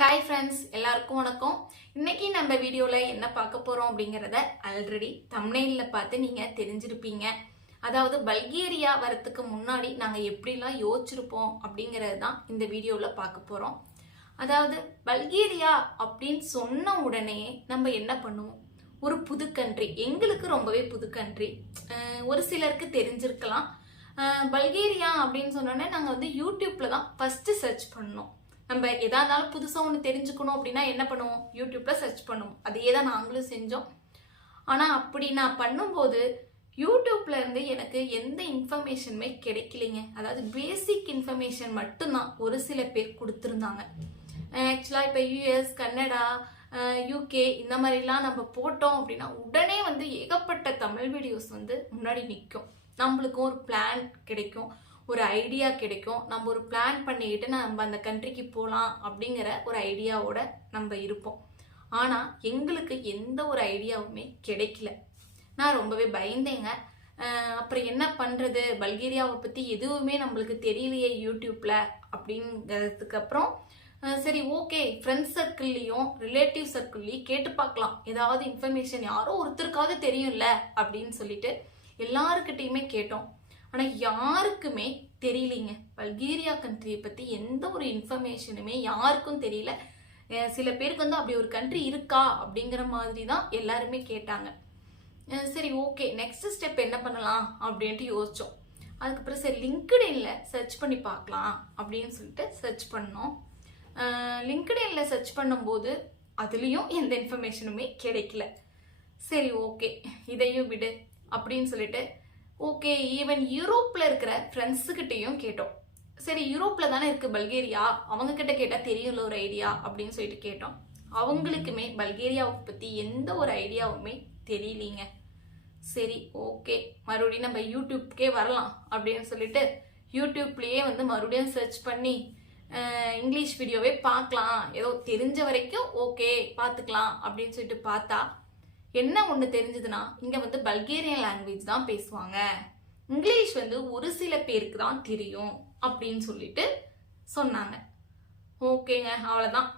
Hi friends எல்லாருக்கும் வணக்கம். இன்னைக்கு நம்ம வீடியோவில் என்ன பார்க்க போகிறோம் அப்படிங்கிறத ஆல்ரெடி தம்னைலில் பார்த்து நீங்கள் தெரிஞ்சிருப்பீங்க. அதாவது பல்கேரியா வரத்துக்கு முன்னாடி நாங்கள் எப்படிலாம் யோசிச்சிருப்போம் அப்படிங்கிறது தான் இந்த வீடியோவில் பார்க்க போகிறோம் அதாவது பல்கேரியா அப்படின்னு சொன்ன உடனே நம்ம என்ன பண்ணுவோம்? ஒரு புது கண்ட்ரி எங்களுக்கு ரொம்பவே புது கண்ட்ரி ஒரு சிலருக்கு தெரிஞ்சிருக்கலாம். பல்கேரியா அப்படின்னு சொன்னோன்னே நாங்கள் வந்து யூடியூப்பில் தான் ஃபஸ்ட்டு சர்ச் பண்ணோம். நம்ம எதா இருந்தாலும் புதுசாக ஒன்று தெரிஞ்சுக்கணும் அப்படின்னா என்ன பண்ணுவோம்? யூடியூப்ல சர்ச் பண்ணுவோம். அதையே தான் நாங்களும் செஞ்சோம். ஆனால் அப்படி நான் பண்ணும்போது யூடியூப்ல இருந்து எனக்கு எந்த இன்ஃபர்மேஷனுமே கிடைக்கலைங்க. அதாவது பேசிக் இன்ஃபர்மேஷன் மட்டும்தான் ஒரு சில பேர் கொடுத்துருந்தாங்க. ஆக்சுவலாக இப்போ யூஎஸ் கன்னடா யூகே இந்த மாதிரிலாம் நம்ம போட்டோம் அப்படின்னா உடனே வந்து ஏகப்பட்ட தமிழ் வீடியோஸ் வந்து முன்னாடி நிற்கும். நம்மளுக்கும் ஒரு பிளான் கிடைக்கும். ஒரு ஐடியா கிடைக்கும். நம்ம ஒரு பிளான் பண்ணிக்கிட்டு நம்ம அந்த கண்ட்ரிக்கு போகலாம் அப்படிங்கிற ஒரு ஐடியாவோட நம்ம இருப்போம். ஆனால் எங்களுக்கு எந்த ஒரு ஐடியாவுமே கிடைக்கல. நான் ரொம்பவே பயந்தேங்க. அப்புறம் என்ன பண்ணுறது பல்கேரியாவை பற்றி எதுவுமே நம்மளுக்கு தெரியலையே யூடியூப்பில் அப்படிங்கிறதுக்கு அப்புறம் சரி ஓகே ஃப்ரெண்ட்ஸ் சர்க்கிள்லேயும் ரிலேட்டிவ் சர்க்கிள்லேயும் கேட்டு பார்க்கலாம். ஏதாவது இன்ஃபர்மேஷன் யாரோ ஒருத்தருக்காவது தெரியும்ல அப்படின்னு சொல்லிட்டு எல்லாருக்கிட்டேயுமே கேட்டோம். ஆனால் யாருக்குமே தெரியலிங்க. பல்கேரியா கண்ட்ரியை பற்றி எந்த ஒரு இன்ஃபர்மேஷனுமே யாருக்கும் தெரியல. சில பேருக்கு வந்து அப்படி ஒரு கண்ட்ரி இருக்கா அப்படிங்கிற மாதிரி தான் எல்லாருமே கேட்டாங்க. சரி ஓகே நெக்ஸ்ட் ஸ்டெப் என்ன பண்ணலாம் அப்படின்ட்டு யோசித்தோம் அதுக்கப்புறம் சரி லிங்க்டின்ல சர்ச் பண்ணி பார்க்கலாம் அப்படின்னு சொல்லிட்டு சர்ச் பண்ணோம். லிங்க்டின்ல சர்ச் பண்ணும்போது அதுலேயும் எந்த இன்ஃபர்மேஷனுமே கிடைக்கல. சரி ஓகே இதையும் விடு அப்படின்னு சொல்லிட்டு ஓகே ஈவன் யூரோப்பில் இருக்கிற ஃப்ரெண்ட்ஸுக்கிட்டேயும் கேட்டோம். சரி யூரோப்பில் தானே இருக்குது பல்கேரியா? அவங்க கிட்ட கேட்டா தெரியும்ல ஒரு ஐடியா அப்படின்னு சொல்லிட்டு கேட்டோம். அவங்களுக்குமே பல்கேரியாவை பற்றி எந்த ஒரு ஐடியாவுமே தெரியலீங்க. சரி ஓகே மறுபடியும் நம்ம யூடியூப்கே வரலாம் அப்படின்னு சொல்லிட்டு யூடியூப்லேயே வந்து மறுபடியும் சர்ச் பண்ணி இங்கிலீஷ் வீடியோவே பார்க்கலாம். ஏதோ தெரிஞ்ச வரைக்கும் ஓகே பார்த்துக்கலாம் அப்படின்னு சொல்லிட்டு பார்த்தா என்ன ஒன்று தெரிஞ்சதுன்னா இங்கே வந்து பல்கேரியன் லாங்குவேஜ் தான் பேசுவாங்க. இங்கிலீஷ் வந்து ஒரு சில பேருக்கு தான் தெரியும் அப்படின்னு சொல்லிட்டு சொன்னாங்க. ஓகேங்க அவ்வளோதான்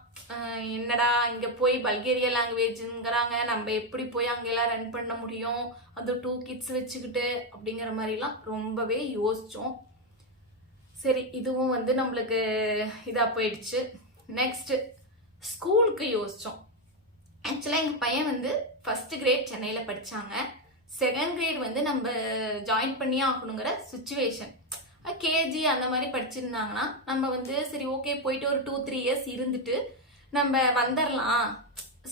என்னடா இங்கே போய் பல்கேரிய லாங்குவேஜுங்கிறாங்க நம்ம எப்படி போய் அங்கெல்லாம் ரன் பண்ண முடியும்? அது டூ கிட்ஸ் வச்சுக்கிட்டு அப்படிங்கிற மாதிரிலாம் ரொம்பவே யோசித்தோம் சரி இதுவும் வந்து நம்மளுக்கு இதாக போயிடுச்சு. நெக்ஸ்ட்டு ஸ்கூலுக்கு யோசித்தோம் ஆக்சுவலாக எங்கள் பையன் வந்து ஃபர்ஸ்ட் கிரேட் சென்னையில் படித்தாங்க செகண்ட் கிரேட் வந்து நம்ம ஜாயின் பண்ணியே ஆகணுங்கிற சுச்சுவேஷன் கேஜி அந்த மாதிரி படிச்சிருந்தாங்கன்னா நம்ம வந்து சரி ஓகே போயிட்டு ஒரு டூ த்ரீ இயர்ஸ் இருந்துட்டு நம்ம வந்துடலாம்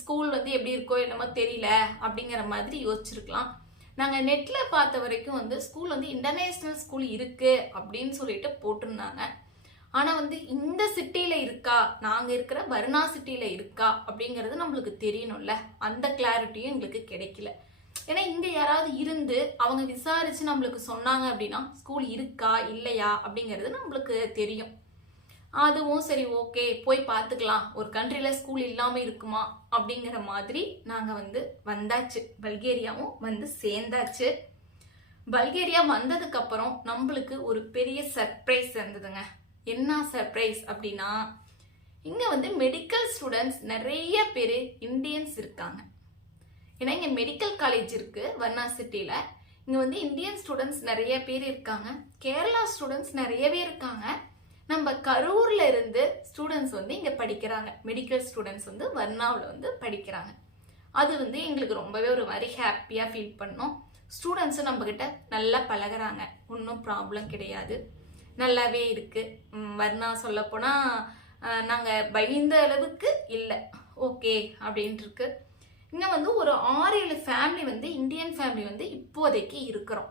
ஸ்கூல் வந்து எப்படி இருக்கோ என்னமோ தெரியல அப்படிங்கிற மாதிரி யோசிச்சிருக்கலாம். நாங்கள் நெட்டில் பார்த்த வரைக்கும் வந்து ஸ்கூல் வந்து இன்டர்நேஷ்னல் ஸ்கூல் இருக்குது அப்படின்னு சொல்லிட்டு போட்டிருந்தாங்க. ஆனால் வந்து இந்த சிட்டியில் இருக்கா? நாங்கள் இருக்கிற பர்னா சிட்டியில் இருக்கா? அப்படிங்கிறது நம்மளுக்கு தெரியணும்ல. அந்த கிளாரிட்டியும் எங்களுக்கு கிடைக்கல. ஏன்னா இங்கே யாராவது இருந்து அவங்க விசாரிச்சு நம்மளுக்கு சொன்னாங்க அப்படின்னா ஸ்கூல் இருக்கா? இல்லையா? அப்படிங்கிறது நம்மளுக்கு தெரியும். அதுவும் சரி ஓகே போய் பார்த்துக்கலாம். ஒரு கண்ட்ரியில் ஸ்கூல் இல்லாமல் இருக்குமா? அப்படிங்கிற மாதிரி நாங்கள் வந்து வந்தாச்சு. பல்கேரியாவும் வந்து சேர்ந்தாச்சு. பல்கேரியா வந்ததுக்கு அப்புறம் நம்மளுக்கு ஒரு பெரிய சர்ப்ரைஸ் இருந்ததுங்க. என்ன சர்ப்ரைஸ் அப்படின்னா இங்கே வந்து மெடிக்கல் ஸ்டூடெண்ட்ஸ் நிறைய பேர் இந்தியன்ஸ் இருக்காங்க. ஏன்னா இங்கே மெடிக்கல் காலேஜ் இருக்குது வர்ணா சிட்டியில் இங்கே வந்து இந்தியன் ஸ்டூடெண்ட்ஸ் நிறைய பேர் இருக்காங்க. கேரளா ஸ்டூடெண்ட்ஸ் நிறையவே இருக்காங்க. நம்ம கரூரில் இருந்து ஸ்டூடெண்ட்ஸ் வந்து இங்கே படிக்கிறாங்க. மெடிக்கல் ஸ்டூடெண்ட்ஸ் வந்து வர்ணாவில் வந்து படிக்கிறாங்க. அது வந்து எங்களுக்கு ரொம்பவே ஒரு மாதிரி ஹாப்பியாக ஃபீல் பண்ணோம். ஸ்டூடெண்ட்ஸும் நம்மக்கிட்ட நல்லா பழகுறாங்க. ஒன்றும் ப்ராப்ளம் கிடையாது. நல்லாவே இருக்கு. வர்ணா சொல்ல போனா நாங்க பயந்த அளவுக்கு இல்லை. ஓகே அப்படின்ட்டு இருக்கு வந்து ஒரு ஆறு ஏழு ஃபேமிலி வந்து இந்தியன் ஃபேமிலி வந்து இப்போதைக்கு இருக்கிறோம்.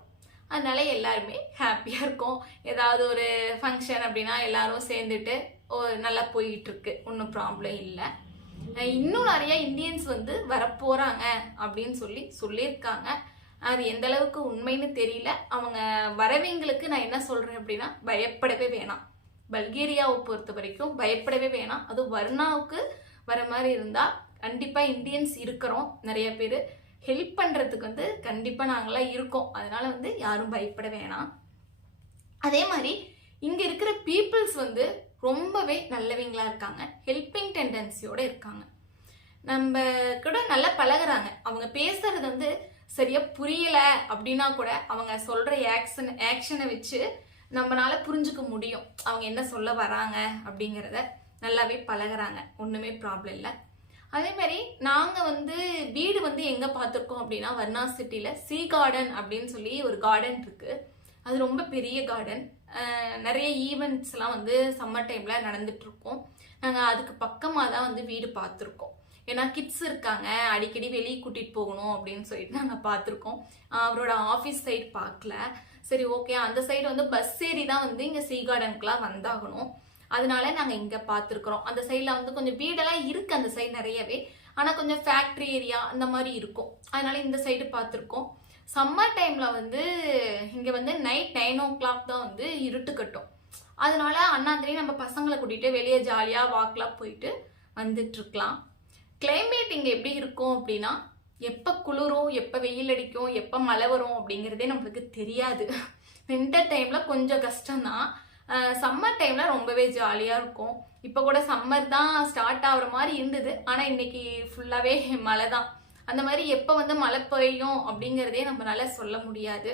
அதனால எல்லாருமே ஹாப்பியாக இருக்கோம். ஏதாவது ஒரு ஃபங்க்ஷன் அப்படின்னா எல்லாரும் சேர்ந்துட்டு ஓ நல்லா போயிட்டு இருக்கு ஒன்றும் ப்ராப்ளம் இல்லை இன்னும் நிறைய இந்தியன்ஸ் வந்து வரப்போகிறாங்க அப்படின்னு சொல்லி சொல்லியிருக்காங்க. அது எந்த அளவுக்கு உண்மைன்னு தெரியல. அவங்க வரவங்களுக்கு நான் என்ன சொல்கிறேன் அப்படின்னா பயப்படவே வேணாம். பல்கேரியாவை பொறுத்த வரைக்கும் பயப்படவே வேணாம். அது வர்ணாவுக்கு வர மாதிரி இருந்தால் கண்டிப்பாக இந்தியன்ஸ் இருக்கிறோம் நிறைய பேர். ஹெல்ப் பண்ணுறதுக்கு வந்து கண்டிப்பாக நாங்களாம் இருக்கோம். அதனால் வந்து யாரும் பயப்பட வேணாம். அதே மாதிரி இங்கே இருக்கிற பீப்புள்ஸ் வந்து ரொம்பவே நல்லவங்களாக இருக்காங்க. ஹெல்பிங் டெண்டன்சியோடு இருக்காங்க. நம்ம கூட நல்லா பழகுறாங்க. அவங்க பேசுறது வந்து சரியா புரியல அப்படின்னா கூட அவங்க சொல்ற ஆக்ஷன் ஆக்ஷனை வச்சு நம்மளால புரிஞ்சுக்க முடியும். அவங்க என்ன சொல்ல வராங்க அப்படிங்கிறத நல்லாவே பழகுறாங்க. ஒன்றுமே ப்ராப்ளம் இல்லை. அதே மாதிரி நாங்கள் வந்து வீடு வந்து எங்கே பார்த்துருக்கோம் அப்படின்னா வர்ணா சிட்டியில் சீ கார்டன் அப்படின்னு சொல்லி ஒரு கார்டன் இருக்குது அது ரொம்ப பெரிய கார்டன் நிறைய ஈவெண்ட்ஸ்லாம் வந்து சம்மர் டைமில் நடந்துகிட்ருக்கோம் நாங்கள் அதுக்கு பக்கமாக தான் வந்து வீடு பார்த்துருக்கோம் ஏன்னா கிட்ஸ் இருக்காங்க. அடிக்கடி வெளியே கூட்டிகிட்டு போகணும் அப்படின்னு சொல்லிட்டு நாங்கள் பார்த்துருக்கோம் அவரோட ஆஃபீஸ் சைடு பார்க்கல சரி ஓகே அந்த சைடு வந்து பஸ் ஏறி தான் வந்து இங்கே சீ கார்டனுக்குலாம் வந்தாகணும். அதனால நாங்கள் இங்கே பார்த்துருக்குறோம் அந்த சைடில் வந்து கொஞ்சம் வீடெல்லாம் இருக்குது அந்த சைடு நிறையவே. ஆனால் கொஞ்சம் ஃபேக்ட்ரி ஏரியா அந்த மாதிரி இருக்கும். அதனால இந்த சைடு பார்த்துருக்கோம் சம்மர் டைமில் வந்து இங்கே வந்து நைட் நைன் ஓ கிளாக் தான் வந்து இருட்டு கட்டும். அதனால அண்ணாந்திரி நம்ம பசங்களை கூட்டிகிட்டு வெளியே ஜாலியாக வாக்கெலாம் போயிட்டு வந்துட்டுருக்கலாம் கிளைமேட் இங்கே எப்படி இருக்கும் அப்படின்னா எப்போ குளிரும் எப்போ வெயில் அடிக்கும் எப்போ மழை வரும் அப்படிங்கிறதே நம்மளுக்கு தெரியாது. வின்டர் டைமில் கொஞ்சம் கஷ்டம்தான். சம்மர் டைமில் ரொம்பவே ஜாலியாக இருக்கும். இப்போ கூட சம்மர் தான் ஸ்டார்ட் ஆகுற மாதிரி இருந்தது. ஆனால் இன்னைக்கு ஃபுல்லாகவே மழை தான். அந்த மாதிரி எப்போ வந்து மழை பெய்யும் அப்படிங்கிறதே நம்மளால சொல்ல முடியாது.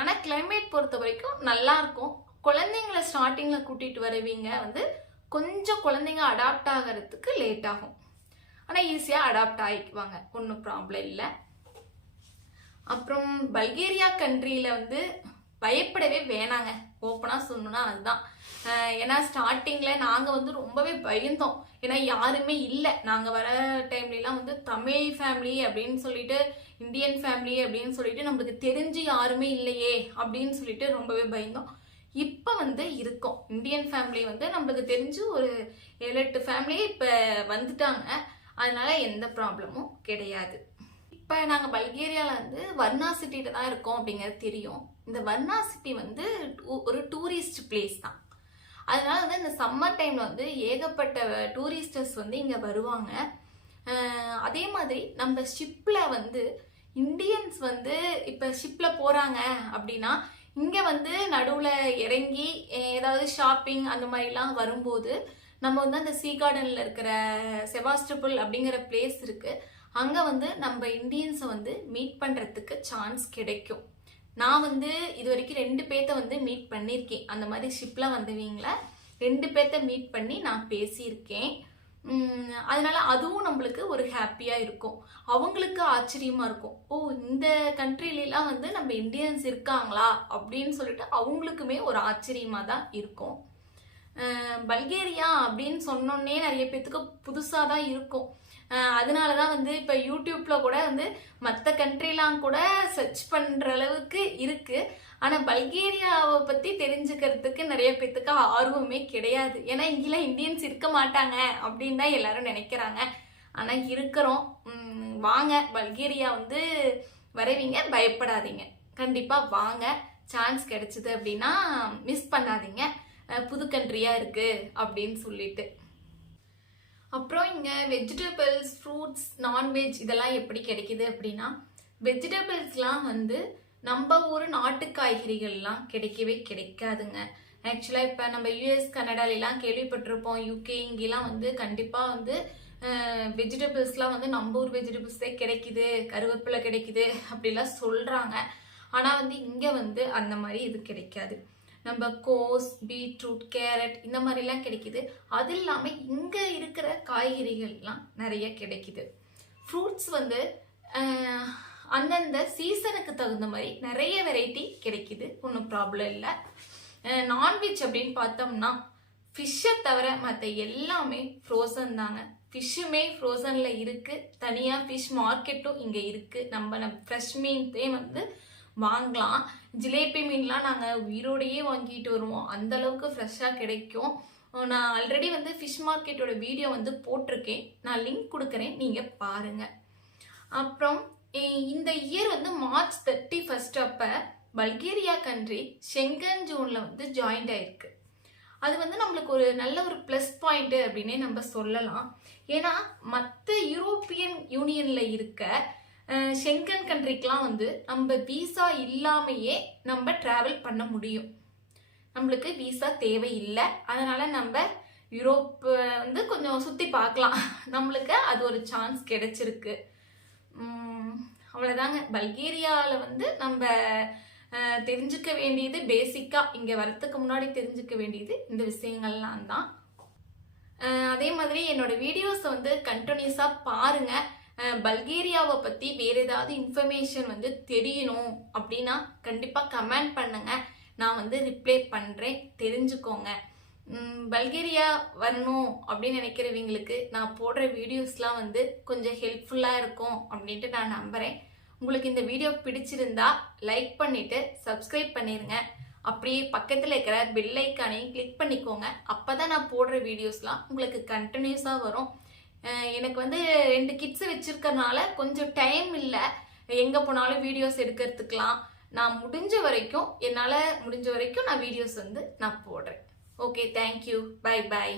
ஆனால் கிளைமேட் பொறுத்த வரைக்கும் நல்லா இருக்கும். குழந்தைங்கள ஸ்டார்டிங்கில் கூட்டிகிட்டு வருவீங்க வந்து கொஞ்சம் குழந்தைங்க அடாப்ட் ஆகிறதுக்கு லேட் ஆகும். ஆனால் ஈஸியாக அடாப்ட் ஆகிக்குவாங்க ஒன்றும் ப்ராப்ளம் இல்லை. அப்புறம் பல்கேரியா கண்ட்ரியில் வந்து பயப்படவே வேணாங்க. ஓப்பனாக சொல்லணும்னா அதுதான். ஏன்னா ஸ்டார்டிங்கில் நாங்கள் வந்து ரொம்பவே பயந்தோம். ஏன்னா யாருமே இல்லை. நாங்கள் வர டைம்லலாம் வந்து தமிழ் ஃபேமிலி அப்படின்னு சொல்லிட்டு இந்தியன் ஃபேமிலி அப்படின்னு சொல்லிட்டு நம்மளுக்கு தெரிஞ்சு யாருமே இல்லையே அப்படின்னு சொல்லிட்டு ரொம்பவே பயந்தோம். இப்போ வந்து இருக்கோம். இந்தியன் ஃபேமிலி வந்து நம்மளுக்கு தெரிஞ்சு ஒரு ஏழு எட்டு ஃபேமிலியே இப்போ வந்துட்டாங்க. அதனால எந்த ப்ராப்ளமும் கிடையாது. இப்போ நாங்கள் பல்கேரியாவில் வந்து வர்ணா சிட்டியில் தான் இருக்கோம் அப்படிங்கிறது தெரியும். இந்த வர்ணா சிட்டி வந்து டூ- ஒரு டூரிஸ்ட் பிளேஸ் தான். அதனால வந்து இந்த சம்மர் டைமில் வந்து ஏகப்பட்ட டூரிஸ்டர்ஸ் வந்து இங்கே வருவாங்க. அதே மாதிரி நம்ம ஷிப்பில் வந்து இந்தியன்ஸ் வந்து இப்போ ஷிப்பில் போகிறாங்க அப்படின்னா இங்கே வந்து நடுவில் இறங்கி ஏதாவது ஷாப்பிங் அந்த மாதிரிலாம் வரும்போது நம்ம வந்து அந்த சீ கார்டனில் இருக்கிற செவாஸ்டபுல் அப்படிங்கிற பிளேஸ் இருக்குது அங்கே வந்து நம்ம இந்தியன்ஸை வந்து மீட் பண்ணுறதுக்கு சான்ஸ் கிடைக்கும். நான் வந்து இது வரைக்கும் ரெண்டு பேர்த்த வந்து மீட் பண்ணியிருக்கேன் அந்த மாதிரி ஷிப்பில் வந்தவங்கள ரெண்டு பேர்த்த மீட் பண்ணி நான் பேசியிருக்கேன். அதனால அதுவும் நம்மளுக்கு ஒரு ஹாப்பியாக இருக்கும். அவங்களுக்கு ஆச்சரியமாக இருக்கும். ஓ இந்த கண்ட்ரிலலாம் வந்து நம்ம இந்தியன்ஸ் இருக்காங்களா? அப்படின்னு சொல்லிட்டு அவங்களுக்குமே ஒரு ஆச்சரியமாக தான் இருக்கும். பல்கேரியா அப்படின்னு சொன்னோன்னே நிறைய பேத்துக்கு புதுசாக தான் இருக்கும். அதனால தான் வந்து இப்போ யூடியூப்பில் கூட வந்து மற்ற கண்ட்ரிலாம் கூட சர்ச் பண்ணுற அளவுக்கு இருக்குது ஆனால் பல்கேரியாவை பற்றி தெரிஞ்சுக்கிறதுக்கு நிறைய பேத்துக்கு ஆர்வமே கிடையாது. ஏன்னா இங்கெல்லாம் இந்தியன்ஸ் இருக்க மாட்டாங்க அப்படின்னு தான் எல்லாரும் நினைக்கிறாங்க. ஆனால் இருக்கிறோம். வாங்க. பல்கேரியா வந்து வரவீங்க. பயப்படாதீங்க. கண்டிப்பாக வாங்க. சான்ஸ் கிடைச்சிது அப்படின்னா மிஸ் பண்ணாதீங்க. புது கண்ட்ரியாக இருக்குது அப்படின்னு சொல்லிட்டு. அப்புறம் இங்கே வெஜிடபிள்ஸ் ஃப்ரூட்ஸ் நான்வெஜ் இதெல்லாம் எப்படி கிடைக்குது அப்படின்னா வெஜிடபிள்ஸ்லாம் வந்து நம்ம ஊர் நாட்டு காய்கறிகள்லாம் கிடைக்கவே கிடைக்காதுங்க. ஆக்சுவலாக இப்போ நம்ம யூஎஸ் கனடாலெலாம் கேள்விப்பட்டிருப்போம். யூகே இங்கெல்லாம் வந்து கண்டிப்பாக வந்து வெஜிடபிள்ஸ்லாம் வந்து நம்ம ஊர் வெஜிடபிள்ஸே கிடைக்குது கருவேப்பிலை கிடைக்குது அப்படிலாம் சொல்கிறாங்க ஆனால் வந்து இங்கே வந்து அந்த மாதிரி இது கிடைக்காது. நம்ம கோஸ் பீட்ரூட் கேரட் இந்த மாதிரிலாம் கிடைக்குது. அது இல்லாமல் இங்கே இருக்கிற காய்கறிகள்லாம் நிறைய கிடைக்குது. ஃப்ரூட்ஸ் வந்து அந்தந்த சீசனுக்கு தகுந்த மாதிரி நிறைய வெரைட்டி கிடைக்குது. ஒன்றும் ப்ராப்ளம் இல்லை. நான்வெஜ் அப்படின்னு பார்த்தோம்னா ஃபிஷ்ஷை தவிர மற்ற எல்லாமே ஃப்ரோசன் தாங்க. ஃபிஷ்ஷுமே ஃப்ரோசனில் இருக்குது தனியாக ஃபிஷ் மார்க்கெட்டும் இங்கே இருக்குது நம்ம நம்ம ஃப்ரெஷ் மீன்தே வந்து வாங்கலாம். ஜிலேபி மீன்லாம் நாங்கள் உயிரோடையே வாங்கிட்டு வருவோம். அந்த அளவுக்கு ஃப்ரெஷ்ஷாக கிடைக்கும். நான் ஆல்ரெடி வந்து ஃபிஷ் மார்க்கெட்டோட வீடியோ வந்து போட்டிருக்கேன். நான் லிங்க் கொடுக்குறேன். நீங்கள் பாருங்கள் அப்புறம் இந்த இயர் வந்து மார்ச் தேர்ட்டி ஃபர்ஸ்ட் அப்போ பல்கேரியா கண்ட்ரி ஷெங்கன் ஜோனில் வந்து ஜாயிண்ட் ஆயிருக்கு. அது வந்து நம்மளுக்கு ஒரு நல்ல ஒரு ப்ளஸ் பாயிண்ட்டு அப்படின்னே நம்ம சொல்லலாம். ஏன்னா மற்ற யூரோப்பியன் யூனியனில் இருக்க ஷெங்கன் கண்ட்ரிக்கெலாம் வந்து நம்ம விசா இல்லாமையே நம்ம ட்ராவல் பண்ண முடியும். நம்மளுக்கு விசா தேவையில்லை. அதனால் நம்ம யூரோப் வந்து கொஞ்சம் சுற்றி பார்க்கலாம். நம்மளுக்கு அது ஒரு சான்ஸ் கிடைச்சிருக்கு. அவ்வளோதாங்க பல்கேரியாவில் வந்து நம்ம தெரிஞ்சுக்க வேண்டியது பேசிக்காக இங்கே வரத்துக்கு முன்னாடி தெரிஞ்சுக்க வேண்டியது இந்த விஷயங்கள்லாம் தான். அதே மாதிரி என்னோடய வீடியோஸை வந்து கண்டினியூஸாக பாருங்கள் பல்கேரியாவை பற்றி வேறு ஏதாவது இன்ஃபர்மேஷன் வந்து தெரியணும் அப்படின்னா கண்டிப்பாக கமெண்ட் பண்ணுங்க. நான் வந்து ரிப்ளை பண்ணுறேன் தெரிஞ்சுக்கோங்க. பல்கேரியா வரணும் அப்படின்னு நினைக்கிறவங்களுக்கு நான் போடுற வீடியோஸ்லாம் வந்து கொஞ்சம் ஹெல்ப்ஃபுல்லாக இருக்கும் அப்படின்ட்டு நான் நம்புகிறேன் உங்களுக்கு இந்த வீடியோ பிடிச்சிருந்தா லைக் பண்ணிவிட்டு சப்ஸ்கிரைப் பண்ணிடுங்க அப்படியே பக்கத்தில் இருக்கிற பெல் ஐக்கானையும் கிளிக் பண்ணிக்கோங்க. அப்போ தான் நான் போடுற வீடியோஸ்லாம் உங்களுக்கு கண்டினியூஸாக வரும். எனக்கு வந்து ரெண்டு கிட்ஸ் வச்சிருக்கறனால கொஞ்சம் டைம் இல்லை. எங்கே போனாலும் வீடியோஸ் எடுக்கிறதுக்கெலாம். நான் முடிஞ்ச வரைக்கும் என்னால் முடிஞ்ச வரைக்கும் நான் வீடியோஸ் வந்து நான் போடுறேன். Okay thank you bye by